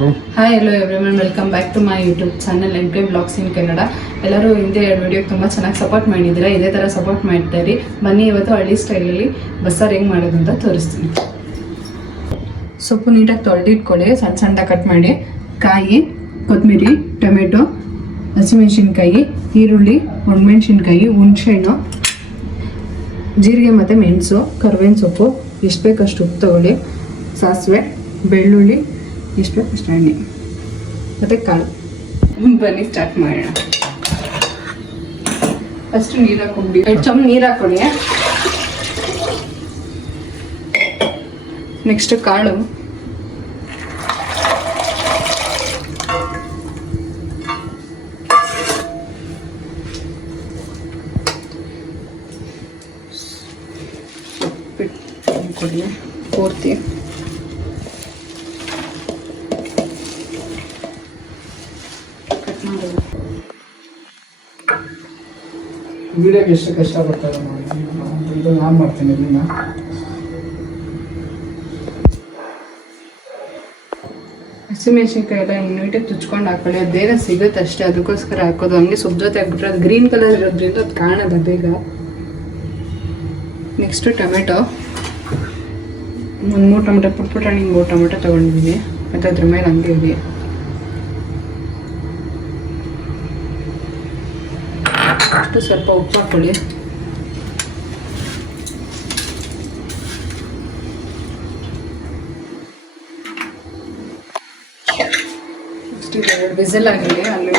Hi hello everyone, welcome back to my YouTube channel MK vlogs in Kannada. ಎಲ್ಲರೂ ಹಿಂದೆ 2 ವಿಡಿಯೋಗೆ ತುಂಬ ಚೆನ್ನಾಗಿ ಸಪೋರ್ಟ್ ಮಾಡಿದ್ದೀರಾ. ಇದೇ ಥರ ಸಪೋರ್ಟ್ ಮಾಡ್ತಾ ಇರಿ. ಬನ್ನಿ, ಇವತ್ತು ಹಳ್ಳಿ ಸ್ಟೈಲಲ್ಲಿ ಬಸ್ಸಾರು ಹೆಂಗೆ ಮಾಡೋದು ಅಂತ ತೋರಿಸ್ತೀನಿ. ಸೊಪ್ಪು ನೀಟಾಗಿ ತೊಳೆದಿಟ್ಕೊಳ್ಳಿ, ಸಣ್ಣ ಸಣ್ಣದಾಗಿ ಕಟ್ ಮಾಡಿ. ಕಾಯಿ, ಕೊತ್ತಂಬರಿ, ಟೊಮೆಟೊ, ಹಸಿಮೆಣಸಿನ್ಕಾಯಿ, ಈರುಳ್ಳಿ, ಒಣಮೆಣಸಿನ್ಕಾಯಿ, ಹುಣಸೆಹಣ್ಣು, ಜೀರಿಗೆ ಮತ್ತು ಮೆಣಸು, ಕರಿಬೇವಿನ ಸೊಪ್ಪು, ಎಷ್ಟು ಬೇಕಷ್ಟು ಉಪ್ಪು ತಗೊಳ್ಳಿ, ಸಾಸಿವೆ, ಬೆಳ್ಳುಳ್ಳಿ, ಎಷ್ಟು ಬೇಕಷ್ಟು ಎಣ್ಣೆ ಮತ್ತು ಕಾಳು. ಬನ್ನಿ ಸ್ಟಾರ್ಟ್ ಮಾಡೋಣ. ಫಸ್ಟ್ ನೀರು ಹಾಕೊಂಡ್ಬಿಡಿ. 2 ಚಮಚ ನೀರು ಹಾಕೊಳ್ಳಿ. ನೆಕ್ಸ್ಟ್ ಕಾಳು, ಕೊಡಿ ಪೂರ್ತಿ. ವಿಡಿಯೋಗೆ ಎಷ್ಟು ಕಷ್ಟ ಬರ್ತಾರೆ ನೋಡಿ. ಇದು ನಾನು ಮಾಡ್ತೀನಿ. ಇದನ್ನ ಹಸಿಮೆಣಸಿನ್ಕಾಯಿ ಎಲ್ಲ ನೀಟಾಗಿ ತುಚ್ಕೊಂಡು ಹಾಕೊಳ್ಳಿ. ಅದು ಬೇಗ ಸಿಗುತ್ತೆ ಅಷ್ಟೇ, ಅದಕ್ಕೋಸ್ಕರ ಹಾಕೋದು. ಹಂಗೆ ಸೊಪ್ಪು ಜೊತೆ ಹಾಕ್ಬಿಟ್ರೆ ಅದು ಗ್ರೀನ್ ಕಲರ್ ಇರೋದ್ರಿಂದ ಅದು ಕಾಣದ ಬೇಗ. ನೆಕ್ಸ್ಟು ಟೊಮೆಟೊ, ಒಂದು 3 ಟೊಮೆಟೊ ಪುಟ್ಪುಟಾಣಿ 3 ಟೊಮೆಟೊ ತೊಗೊಂಡಿದ್ದೀನಿ. ಮತ್ತು ಅದ್ರ ಮೇಲೆ ಹಂಗೆ ಇದೆ. ಅಷ್ಟು ಸ್ವಲ್ಪ ಉಪ್ಪು ಹಾಕೊಳ್ಳಿ. ಅಷ್ಟು 2 ವಿಸಿಲ್ ಆಗಲಿ. ಅಲ್ಲಿ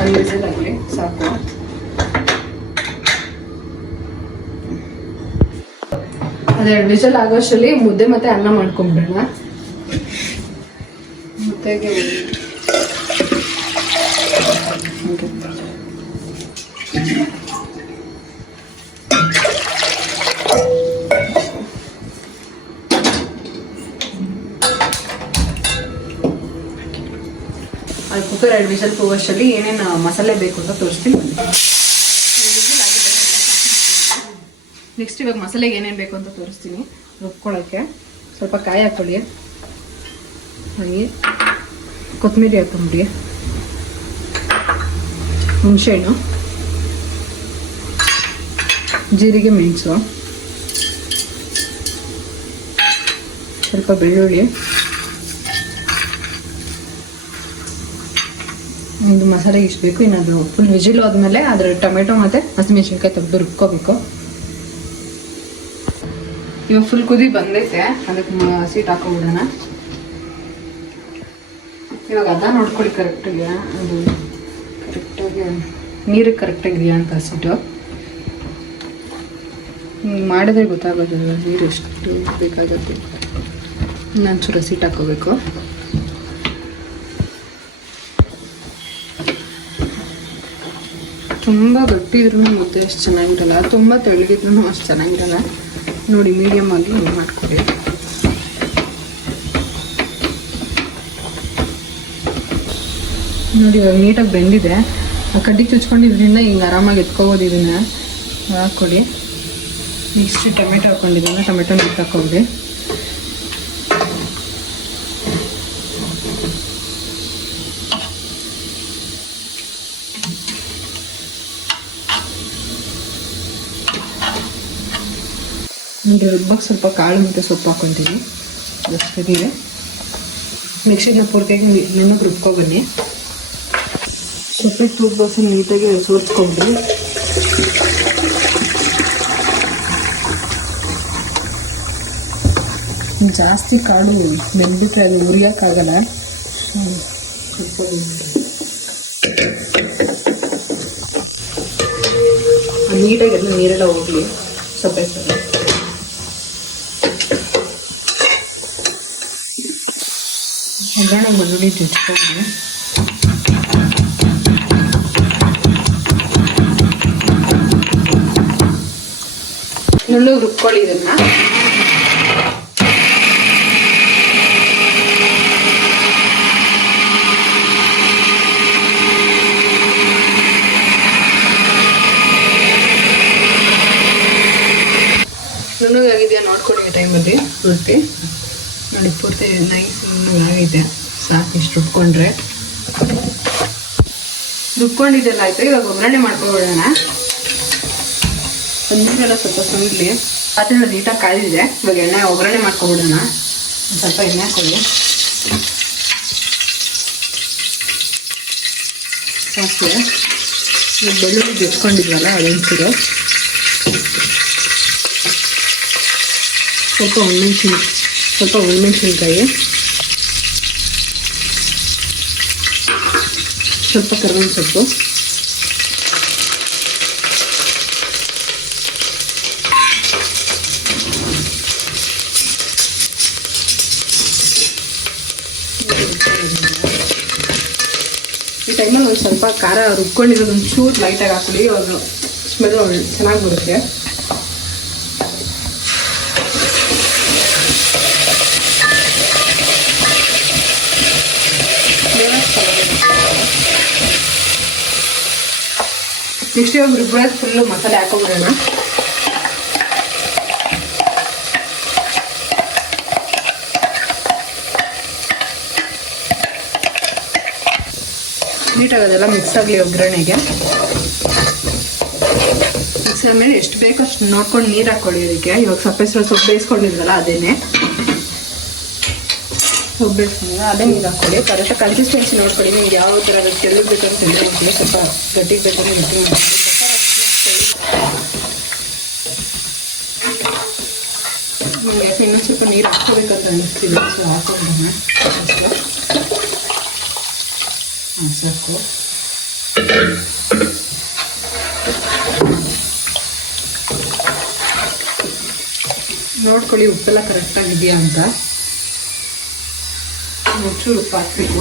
1 ವಿಸಿಲ್ ಆಗಲಿ ಸಾಕು. ಅದು 2 ವಿಸಿಲ್ ಆಗೋಷ್ಟರಲ್ಲಿ ಮುದ್ದೆ ಮತ್ತು ಅನ್ನ ಮಾಡ್ಕೊಂಡ್ಬಿಡೋಣ. ಮುದ್ದೆಗೆ ಅದು ಕುಕ್ಕರ್ 2 ವಿಸಿಲ್ ಹೋಗೋಷ್ಟರಲ್ಲಿ ಏನೇನು ಮಸಾಲೆ ಬೇಕು ಅಂತ ತೋರಿಸ್ತೀನಿ. ನೆಕ್ಸ್ಟ್ ಇವಾಗ ಮಸಾಲೆಗೆ ಏನೇನು ಬೇಕು ಅಂತ ತೋರಿಸ್ತೀನಿ. ರುಬ್ಕೊಳ್ಳೋಕ್ಕೆ ಸ್ವಲ್ಪ ಕಾಯಿ ಹಾಕ್ಕೊಳ್ಳಿ, ಹಾಗೆ ಕೊತ್ತಂಬರಿ ಹಾಕೊಂಬಿಡಿ, ಹುಣಸೆಹಣ್ಣು, ಜೀರಿಗೆ ಮೆಣಸು, ಸ್ವಲ್ಪ ಬೆಳ್ಳುಳ್ಳಿ. ಇದು ಮಸಾಲೆ ಇಷ್ಟು ಬೇಕು. ಇನ್ನದು ಫುಲ್ ವಿಜಿಲ್ ಹೋದ್ಮೇಲೆ ಅದರ ಟೊಮೆಟೊ ಮತ್ತು ಹಸಿಮೆಣಸಿನ್ಕಾಯಿ ತೆಗೆದು ರುಬ್ಕೋಬೇಕು. ಇವಾಗ ಫುಲ್ ಕುದಿ ಬಂದೈತೆ, ಅದಕ್ಕೆ ಸೀಟ್ ಹಾಕೋಬಿಡೋಣ. ಇವಾಗ ಅದ ನೋಡ್ಕೊಳ್ಳಿ ಕರೆಕ್ಟಾಗಿ, ಅದು ಕರೆಕ್ಟಾಗಿ ನೀರು ಕರೆಕ್ಟಾಗಿದೆಯಾ ಅಂತ ಹಸಿಟ್ಟು ಮಾಡಿದ್ರೆ ಗೊತ್ತಾಗೋದಿಲ್ಲ ನೀರು ಎಷ್ಟು ಬೇಕಾಗುತ್ತೆ. ಇನ್ನೊಂಚೂರು ಸೀಟ್ ಹಾಕೋಬೇಕು. ತುಂಬ ಗಟ್ಟಿ ಇದ್ರೂ ಮುದ್ದೆ ಅಷ್ಟು ಚೆನ್ನಾಗಿರಲ್ಲ, ತುಂಬ ತೆಳ್ಳಗಿದ್ರೂ ಅಷ್ಟು ಚೆನ್ನಾಗಿರಲ್ಲ. ನೋಡಿ, ಮೀಡಿಯಮ್ ಆಗಿ ಮಾಡ್ಕೊಡಿ. ನೋಡಿ ಇವಾಗ ನೀಟಾಗಿ ಬೆಂದಿದೆ. ಆ ಕಡ್ಡಿ ಚುಚ್ಕೊಂಡಿದ್ರಿಂದ ಹಿಂಗೆ ಆರಾಮಾಗಿ ಎತ್ಕೋಬೋದು. ಇದನ್ನು ಹಾಕ್ಕೊಡಿ. ನೆಕ್ಸ್ಟ್ ಟೊಮೆಟೊ ಹಾಕ್ಕೊಂಡಿದ್ದೀನಿ, ಟೊಮೆಟೊ ಮಿಕ್ಸ್ ಹಾಕ್ಕೊಬಿಡಿ. ನೋಡಿ, ರುಬ್ಬಕ್ಕೆ ಸ್ವಲ್ಪ ಕಾಳು ಮತ್ತು ಸೊಪ್ಪು ಹಾಕ್ಕೊತೀನಿ. ಅಷ್ಟಿದೆ. ಮಿಕ್ಸಿನ ಪೂರ್ತಿಯಾಗಿ ನೆನಪು ರುಬ್ಕೊಬನ್ನಿ. ಸೊಪ್ಪಿಗೆ ತೂತು ಬಸ್ ನೀಟಾಗಿ ಸೋರ್ಸ್ಕೊಂಡ್ರಿ. ಜಾಸ್ತಿ ಕಾಳು ಬೆಂದ್ಬಿಟ್ರೆ ಅದು ಉರಿಯೋಕ್ಕಾಗಲ್ಲ. ನೀಟಾಗಿ ಅದನ್ನ ನೀರೆಲ್ಲ ಹೋಗಲಿ ಸೊಪ್ಪೆ ಸರಿ. ಒಗ್ಗರಣೆಗೆ ಬೆಳ್ಳುಳ್ಳಿ ಚುಚ್ಕೊಂಡು ನುಣ್ಣಗೆ ರುಬ್ಕೊಳ್ಳಿ. ಇದನ್ನ ನುಣ್ಣಗಾಗಿದೆಯಾ ನೋಡ್ಕೊಳ್ಳಿ ಟೈಮಲ್ಲಿ ಪೂರ್ತಿ. ನೋಡಿ ಪೂರ್ತಿ ನೈಸ್ ನುಣ್ಣಗಾಗಿದೆ. ಸಾಕು ಇಷ್ಟು ರುಬ್ಕೊಂಡಿದ್ದೆಲ್ಲ ಆಯಿತು. ಇವಾಗ ಒಗ್ಗರಣೆ ಮಾಡ್ಕೊಬಿಡೋಣ. ನೀರೆಲ್ಲ ಸ್ವಲ್ಪ ಸುಂಡ್ಲಿ ಪಾತ್ರೆ ನೀಟಾಗಿ ಕಾದಿದೆ. ಇವಾಗ ಎಣ್ಣೆ ಒಗ್ಗರಣೆ ಮಾಡ್ಕೊಬಿಡೋಣ. ಸ್ವಲ್ಪ ಎಣ್ಣೆ ಹಾಕೊಳ್ಳಿ. ಸಾಸಿವೆ, ಬೆಳ್ಳುಳ್ಳಿ ಬಿಟ್ಕೊಂಡಿದ್ವಲ್ಲ ಅದೊಂಚೂರು, ಸ್ವಲ್ಪ ಒಣಮೆಣಸಿನ್ಕಾಯಿ, ಸ್ವಲ್ಪ ಕರಿಬೇವಿನ ಸೊಪ್ಪು, ಈ ಟೈಮಲ್ಲಿ ಒಂದು ಸ್ವಲ್ಪ ಖಾರ ರುಬ್ಕೊಂಡಿರೋದು ಒಂಚೂರು ಲೈಟಾಗಿ ಹಾಕೊಳ್ಳಿ. ಇವಾಗ ಸ್ಮೆಲ್ ಚೆನ್ನಾಗಿ ಬರುತ್ತೆ. ನೆಕ್ಸ್ಟ್ ಇವಾಗ ರುಬ್ಬಿರೋದು ಫುಲ್ಲು ಮಸಾಲೆ ಹಾಕೊಂಡ್ಬಿಡೋಣ. ನೀಟಾಗಿ ಅದೆಲ್ಲ ಮಿಕ್ಸ್ ಆಗಲಿ ಒಗ್ಗರಣೆಗೆ. ಮಿಕ್ಸ್ ಆದಮೇಲೆ ಎಷ್ಟು ಬೇಕೋ ಅಷ್ಟು ನೋಡ್ಕೊಂಡು ನೀರು ಹಾಕ್ಕೊಳ್ಳಿ ಅದಕ್ಕೆ. ಇವಾಗ ಸೊಪ್ಪು ಬೇಯಿಸ್ಕೊಂಡಿದ್ವಲ್ಲ ಅದೇನೆ ಸೊಪ್ಪು ಬೇಯಿಸ್ಕೊಂಡ್ರೆ ಅದೇ ನೀರು ಹಾಕ್ಕೊಳ್ಳಿ. ಕರೆಕ್ಟಾಗಿ ಕನ್ಸಿಸ್ಟೆನ್ಸಿ ನೋಡ್ಕೊಳ್ಳಿ. ನಿಮ್ಗೆ ಯಾವ ಥರ ತೆಳ್ಳಗೆ ಬೇಕಾದ್ರೆ ತೆಳ್ಳಗೆ ಹಾಕಿ, ಸ್ವಲ್ಪ ಗಟ್ಟಿಗೆ ಬೇಕಾದ್ರೆ ಗಟ್ಟಿ ಮಾಡಿ. ನಿಮಗೆ ಇನ್ನೊಂದು ಸ್ವಲ್ಪ ನೀರು ಹಾಕ್ಕೋಬೇಕಂತ ಅನಿಸ್ತಿದೆ, ಸೊ ಹಾಕೊಂಡ್ರೆ ಸಾಕು. ನೋಡ್ಕೊಳ್ಳಿ ಉಪ್ಪೆಲ್ಲ ಕರೆಕ್ಟಾಗಿದೆಯಾ ಅಂತ. ಒಂಚೂರು ಉಪ್ಪು ಹಾಕಬೇಕು.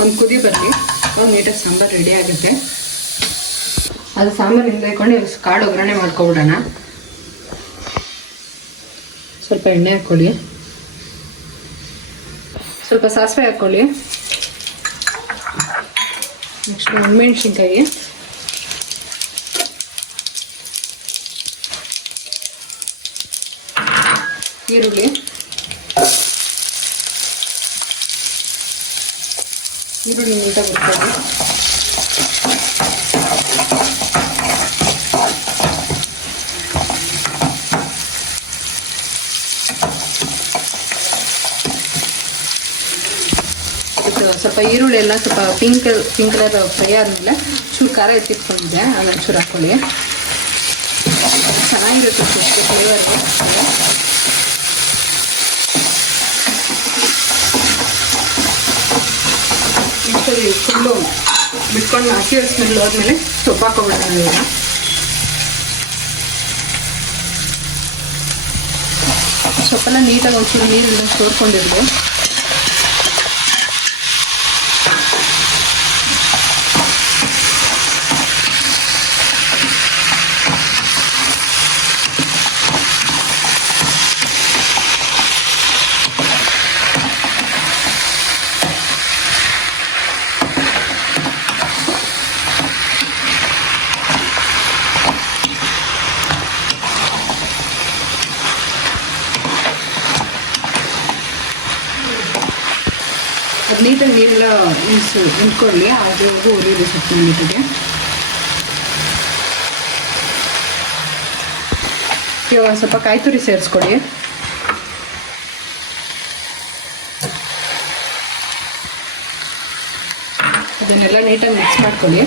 ಒಂದು ಕುದಿ ಬರಲಿ, ಒಂದು ನೀಟಾಗಿ ಸಾಂಬಾರು ರೆಡಿ ಆಗುತ್ತೆ. ಅದು ಸಾಂಬಾರು ಹಿಂದ್ಕೊಂಡು ಕಾಳು ಒಗ್ಗರಣೆ ಮಾಡ್ಕೊಬಿಡೋಣ. ಸ್ವಲ್ಪ ಎಣ್ಣೆ ಹಾಕ್ಕೊಳ್ಳಿ, ಸ್ವಲ್ಪ ಸಾಸಿವೆ ಹಾಕ್ಕೊಳ್ಳಿ, ನೆಕ್ಸ್ಟ್ ಒಣಮೆಣಸಿನ್ಕಾಯಿ, ಈರುಳ್ಳಿ ನೀಟಾಗಿ ಬಿಡ್ಕೊಳ್ಳಿ. ಸ್ವಲ್ಪ ಈರುಳ್ಳಿ ಎಲ್ಲ ಸ್ವಲ್ಪ ಪಿಂಕ್ ಕಲರ್ ಫ್ರೈ ಆದಮೇಲೆ ಚೂರು ಖಾರ ಎತ್ತಿಟ್ಕೊಂಡಿದ್ದೆ, ಆಮೇಲೆ ಚೂರು ಹಾಕ್ಕೊಳ್ಳಿ. ಚೆನ್ನಾಗಿರುತ್ತೆ ಫ್ಲೇವರ್ಗೆ. ಸರಿ ಫುಲ್ಲು ಬಿಟ್ಕೊಂಡು ಹಸಿ ಸ್ಮೆಲ್ ಹೋದ್ಮೇಲೆ ಸೊಪ್ಪು ಹಾಕ್ಕೊಬಿಡೋಣ. ಇವಾಗ ಸೊಪ್ಪೆಲ್ಲ ನೀಟಾಗಿ ಒಂಚೂರು ನೀರಿಂದ ಸೋರ್ಕೊಂಡಿರ್ಬೋದು. ಅದು ನೀಟಾಗಿ ನೀರೆಲ್ಲ ನಿಂತ್ಕೊಳ್ಳಿ. ಅದು ಉರಿದು ಸ್ವಲ್ಪ ನೀಟಿಗೆ. ಇವಾಗ ಸ್ವಲ್ಪ ಕಾಯಿ ತುರಿ ಸೇರಿಸ್ಕೊಡಿ. ಇದನ್ನೆಲ್ಲ ನೀಟಾಗಿ ಮಿಕ್ಸ್ ಮಾಡ್ಕೊಳ್ಳಿ.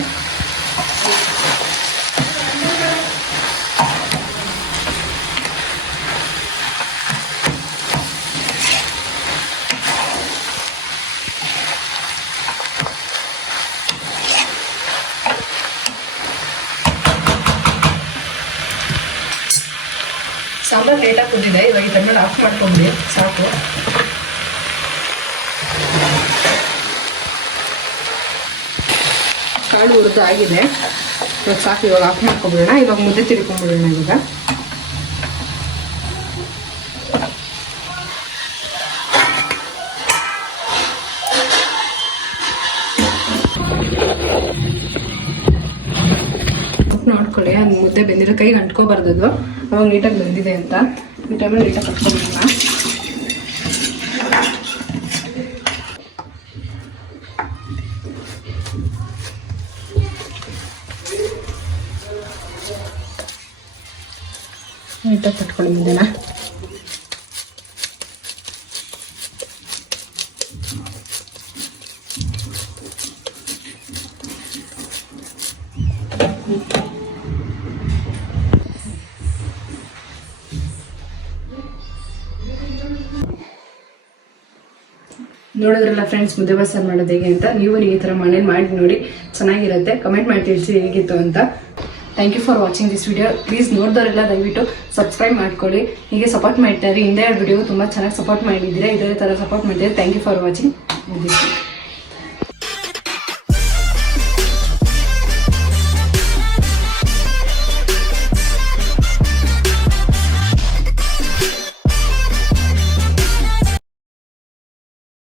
ಸಾಂಬಾರು ಲೇಟಾಗಿ ಕುದ್ದಿದೆ. ಇವಾಗ ಈ ಟೈಮಲ್ಲಿ ಆಫ್ ಮಾಡ್ಕೊಂಡ್ಬಿಡಿ, ಸಾಕು. ಕಾಳು ಹುರಿದು ಆಗಿದೆ, ಇವಾಗ ಸಾಕು. ಇವಾಗ ಆಫ್ ಮಾಡ್ಕೊಬಿಡೋಣ. ಇವಾಗ ಮುದ್ದೆ ತಿರ್ಕೊಂಡ್ಬಿಡೋಣ. ಇವಾಗ ಮಾಡ್ಕೊಳ್ಳಿ. ಮುದ್ದೆ ಬೆಂದಿರೋ ಕೈಗೆ ಅಂಟ್ಕೋಬಾರ್ದು, ಅವಾಗ ನೀಟಾಗಿ ಬೆಂದಿದೆ ಅಂತ. ಈ ಟೈಮಲ್ಲಿ ನೀಟಾಗಿ ಕಟ್ಕೊಂಡ್ಬಿಡೋಣ. ನೀಟಾಗಿ ಕಟ್ಕೊಳ್ಳಿ ಮುದ್ದೆನ. ನೋಡಿದ್ರಲ್ಲ ಫ್ರೆಂಡ್ಸ್, ಮುದ್ದೆ ಬಸ್ಸಾರು ಮಾಡೋದು ಹೇಗೆ ಅಂತ. ನೀವು ಈ ಥರ ಮನೇಲಿ ಮಾಡಿ ನೋಡಿ, ಚೆನ್ನಾಗಿರುತ್ತೆ. ಕಮೆಂಟ್ ಮಾಡಿ ತಿಳಿಸಿ ಹೇಗಿತ್ತು ಅಂತ. Thank you for watching this video. Please ನೋಡಿದವರೆಲ್ಲ ದಯವಿಟ್ಟು ಸಬ್ಸ್ಕ್ರೈಬ್ ಮಾಡ್ಕೊಳ್ಳಿ. ಹೀಗೆ ಸಪೋರ್ಟ್ ಮಾಡ್ತಾರೆ. ಹಿಂದೆ ವಿಡಿಯೋ ತುಂಬ ಚೆನ್ನಾಗಿ ಸಪೋರ್ಟ್ ಮಾಡಿದ್ದೀರಾ. ಇದೇ ಥರ ಸಪೋರ್ಟ್ ಮಾಡಿದ್ದೀರಾ. Thank you for watching this video.